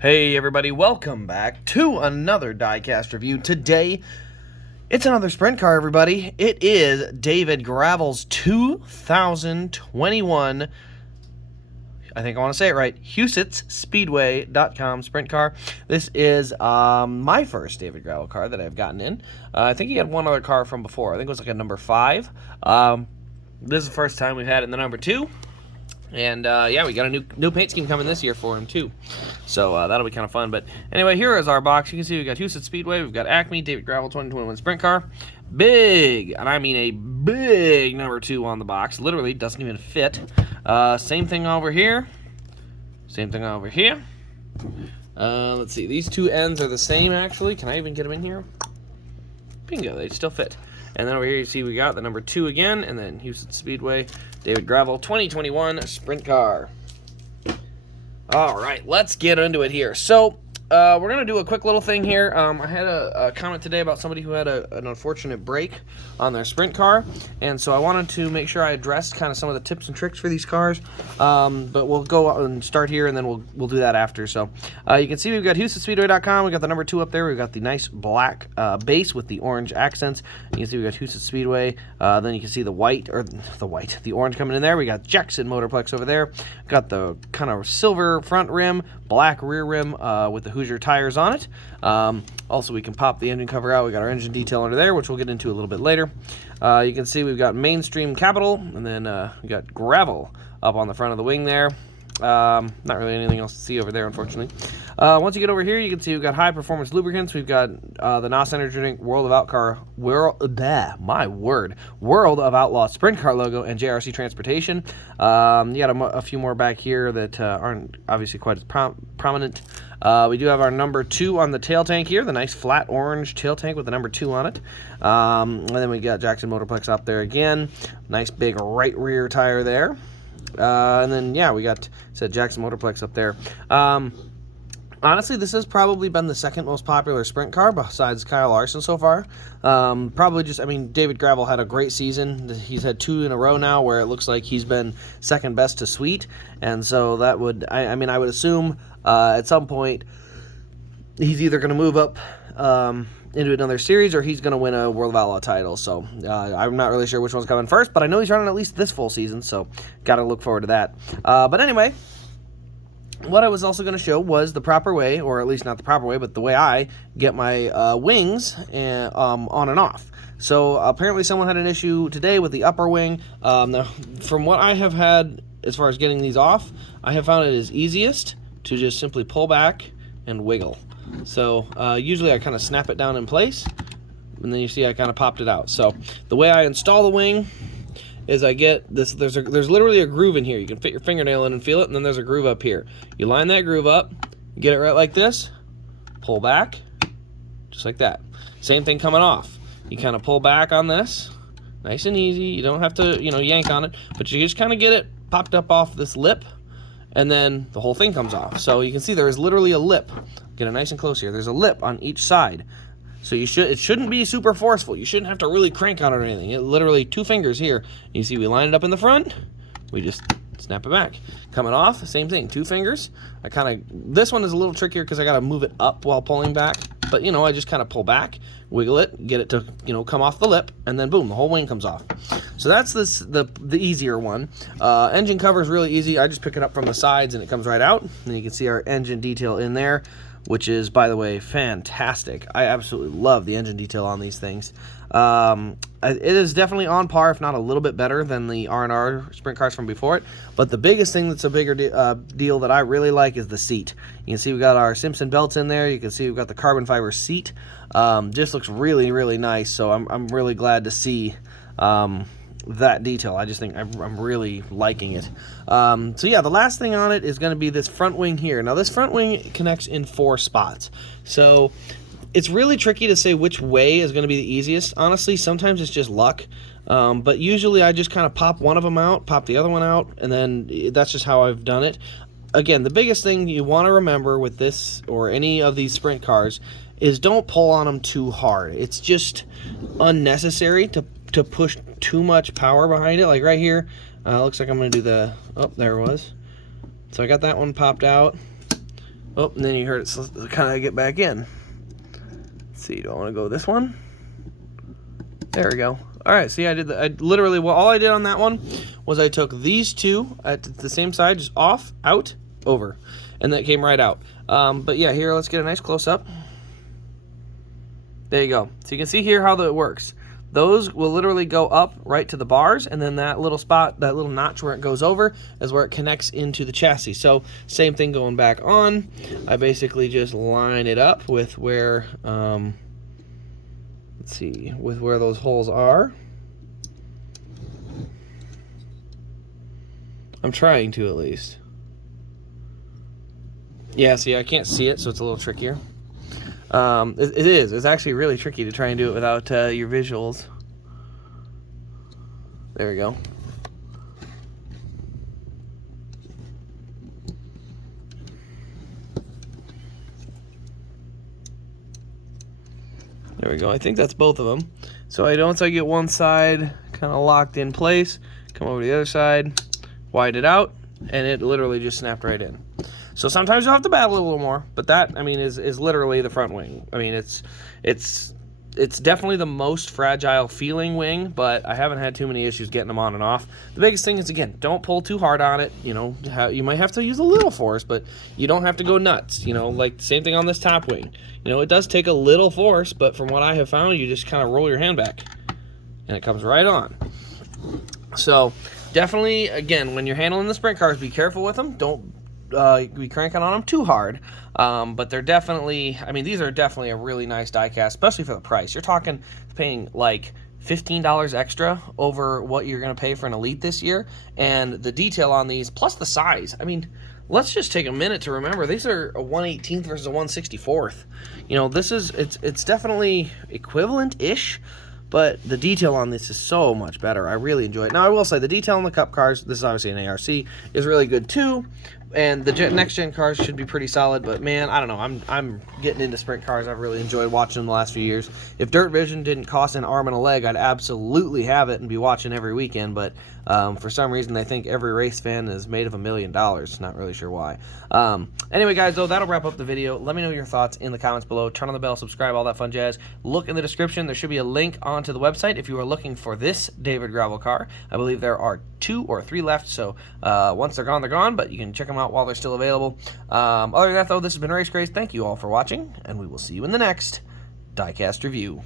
Hey everybody, welcome back to another Diecast review. Today, it's another sprint car, everybody. It is David Gravel's 2021, I think I want to say it right, Husets Speedway.com sprint car. This is my first David Gravel car that I've gotten in. I think he had one other car from before. I think it was like a number 5. This is the first time we've had it in the number 2. And yeah, we got a new paint scheme coming this year for him too, so that'll be kind of fun. But anyway, here is our box. You can see we got Husets Speedway, we've got Acme, David Gravel 2021 sprint car, big, and I mean a big number 2 on the box. Literally doesn't even fit. Same thing over here. Same thing over here. Let's see. These two ends are the same actually. Can I even get them in here? Bingo, they still fit. And then over here you see we got the number 2 again, and then Husets Speedway, David Gravel 2021 sprint car. All right, let's get into it here. So we're going to do a quick little thing here. I had a comment today about somebody who had an unfortunate break on their sprint car, and so I wanted to make sure I addressed kind of some of the tips and tricks for these cars, but we'll go out and start here, and then we'll do that after. So you can see we've got HusetsSpeedway.com. We've got the number 2 up there. We've got the nice black base with the orange accents. You can see we've got Husets Speedway. Then you can see the orange coming in there. We got Jackson Motorplex over there. Got the kind of silver front rim, black rear rim with the Hoosier tires on it. Also, we can pop the engine cover out. We got our engine detail under there, which we'll get into a little bit later. You can see we've got Mainstream Capital, and then we got Gravel up on the front of the wing there. Not really anything else to see over there, unfortunately. Once you get over here, you can see we've got High Performance Lubricants. We've got the NOS Energy Drink World of Outlaw Sprint Car logo and JRC Transportation. You got a few more back here that aren't obviously quite as prominent. We do have our number 2 on the tail tank here, the nice flat orange tail tank with the number 2 on it. And then we got Jackson Motorplex up there again. Nice big right rear tire there. And then, yeah, we got Jackson Motorplex up there. Honestly, this has probably been the second most popular sprint car besides Kyle Larson so far. Probably just, I mean, David Gravel had a great season. He's had 2 in a row now where it looks like he's been second best to Sweet. And so that would, I mean, I would assume at some point he's either going to move up into another series or he's going to win a World of Outlaw title. So I'm not really sure which one's coming first, but I know he's running at least this full season, so got to look forward to that. But anyway, what I was also going to show was the proper way, or at least not the proper way, but the way I get my wings on and off. So apparently someone had an issue today with the upper wing. Now, from what I have had as far as getting these off, I have found it is easiest to just simply pull back and wiggle. So usually I kind of snap it down in place, and then you see I kind of popped it out. So the way I install the wing is I get this, there's literally a groove in here. You can fit your fingernail in and feel it, and then there's a groove up here. You line that groove up, you get it right like this, pull back, just like that. Same thing coming off. You kind of pull back on this, nice and easy. You don't have to, yank on it, but you just kind of get it popped up off this lip, and then the whole thing comes off. So you can see there is literally a lip. Get it nice and close here. There's a lip on each side. So it shouldn't be super forceful. You shouldn't have to really crank on it or anything. It literally 2 fingers here. You see we line it up in the front. We just snap it back. Coming off, same thing, 2 fingers. This one is a little trickier because I got to move it up while pulling back. But, I just kind of pull back, wiggle it, get it to, come off the lip, and then boom, the whole wing comes off. So that's the easier one. Engine cover is really easy. I just pick it up from the sides and it comes right out. And you can see our engine detail in there, which is, by the way, fantastic. I absolutely love the engine detail on these things. It is definitely on par, if not a little bit better than the R&R sprint cars from before it. But the biggest thing that's a bigger deal that I really like is the seat. You can see we've got our Simpson belts in there. You can see we've got the carbon fiber seat. Just looks really, really nice. So I'm really glad to see that detail. I just think I'm really liking it. So yeah, the last thing on it is going to be this front wing here. Now this front wing connects in 4 spots. So it's really tricky to say which way is going to be the easiest. Honestly, sometimes it's just luck. But usually I just kind of pop one of them out, pop the other one out, and then that's just how I've done it. Again, the biggest thing you want to remember with this or any of these sprint cars is don't pull on them too hard. It's just unnecessary to push too much power behind it. Like right here, looks like I'm going to do the, oh, there it was. So I got that one popped out. Oh, and then you heard it kind of get back in. Let's see, do I want to go this one? There we go. All right, see, I literally, well, all I did on that one was I took these two at the same side, just off, out, over, and that came right out. But yeah, here, let's get a nice close-up. There you go. So you can see here how that works. Those will literally go up right to the bars, and then that little spot, that little notch where it goes over, is where it connects into the chassis. So same thing going back on. I basically just line it up with where, let's see, with where those holes are. I'm trying to, at least. Yeah, see, I can't see it, so it's a little trickier. It is. It's actually really tricky to try and do it without your visuals. There we go. There we go. I think that's both of them. So once I get one side kind of locked in place, come over to the other side, widen it out, and it literally just snapped right in. So sometimes you'll have to battle it a little more, but that, I mean, is literally the front wing. I mean, it's definitely the most fragile feeling wing, but I haven't had too many issues getting them on and off. The biggest thing is, again, don't pull too hard on it. You know, you might have to use a little force, but you don't have to go nuts. You know, like the same thing on this top wing. You know, it does take a little force, but from what I have found, you just kind of roll your hand back, and it comes right on. So definitely, again, when you're handling the sprint cars, be careful with them. Don't be cranking on them too hard, but they're definitely, I mean, these are definitely a really nice diecast, especially for the price. You're talking paying like $15 extra over what you're going to pay for an Elite this year, and the detail on these, plus the size. I mean, let's just take a minute to remember, these are a 1/18th versus a 1/64th. You know, this is, it's definitely equivalent-ish, but the detail on this is so much better. I really enjoy it. Now, I will say, the detail on the Cup cars, this is obviously an ARC, is really good too. And the next-gen cars should be pretty solid, but man, I don't know. I'm getting into sprint cars. I've really enjoyed watching them the last few years. If Dirt Vision didn't cost an arm and a leg, I'd absolutely have it and be watching every weekend, but for some reason, I think every race fan is made of $1 million. Not really sure why. Anyway, guys, though, that'll wrap up the video. Let me know your thoughts in the comments below. Turn on the bell, subscribe, all that fun jazz. Look in the description. There should be a link onto the website if you are looking for this David Gravel car. I believe there are 2 or 3 left, so once they're gone, but you can check them out while they're still available. Other than that, though, this has been Race Grace. Thank you all for watching, and we will see you in the next Diecast review.